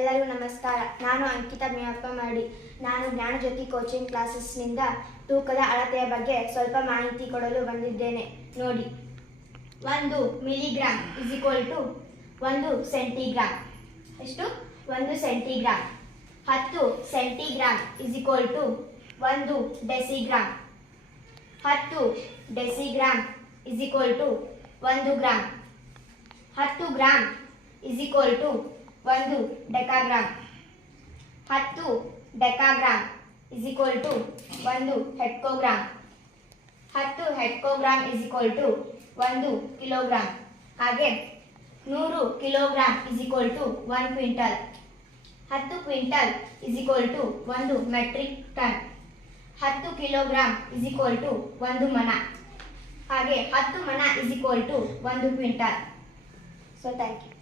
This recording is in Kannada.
ಎಲ್ಲರಿಗೂ ನಮಸ್ಕಾರ. ನಾನು ಅಂಕಿತಾ ಮೇಯಪ್ಪ ಮಾಡಿ ನಾನು ಜ್ಞಾನಜ್ಯೋತಿ ಕೋಚಿಂಗ್ ಕ್ಲಾಸಸ್ನಿಂದ ತೂಕದ ಅಳತೆಯ ಬಗ್ಗೆ ಸ್ವಲ್ಪ ಮಾಹಿತಿ ಕೊಡಲು ಬಂದಿದ್ದೇನೆ. ನೋಡಿ. ಒಂದು ಮಿಲಿಗ್ರಾಮ್ ಇಸ್ ಈಕ್ವಲ್ ಟು ಒಂದು ಸೆಂಟಿಗ್ರಾಮ್ ಎಷ್ಟು? ಒಂದು ಸೆಂಟಿಗ್ರಾಮ್ ಹತ್ತು ಸೆಂಟಿಗ್ರಾಮ್ ಇಸ್ ಈಕ್ವಲ್ ಟು ಒಂದು ಡೆಸಿಗ್ರಾಮ್ ಹತ್ತು ಡೆಸಿಗ್ರಾಮ್ ಇಸ್ ಈಕ್ವಲ್ ಟು ಒಂದು ಗ್ರಾಮ್ ಹತ್ತು ಗ್ರಾಮ್ ಇಸ್ ಈಕ್ವಲ್ ಟು ಒಂದು ಡೆಕಾಗ್ರಾಮ್. ಹತ್ತು ಡೆಕಾಗ್ರಾಮ್ ಇಸ್ ಈಕ್ವಲ್ ಟು ಒಂದು ಹೆಕ್ಟೋಗ್ರಾಮ್ ಹತ್ತು ಹೆಕ್ಟೋಗ್ರಾಮ್ ಇಸ್ ಈಕ್ವಲ್ ಟು ಒಂದು ಕಿಲೋಗ್ರಾಮ್. ಹಾಗೆ ನೂರು kilogram is equal to one quintal ಹತ್ತು ಕ್ವಿಂಟಲ್ ಇಸ್ ಈಕ್ವಲ್ ಟು ಒಂದು ಮೆಟ್ರಿಕ್ ಟನ್ ಹತ್ತು ಕಿಲೋಗ್ರಾಮ್ ಇಸ್ ಈಕ್ವಲ್ ಟು ಒಂದು ಮನ. ಹಾಗೆ ಹತ್ತು ಮನ ಇಸ್ ಈಕ್ವಲ್ ಟು ಒಂದು ಕ್ವಿಂಟಲ್ ಸೊ ಥ್ಯಾಂಕ್ ಯು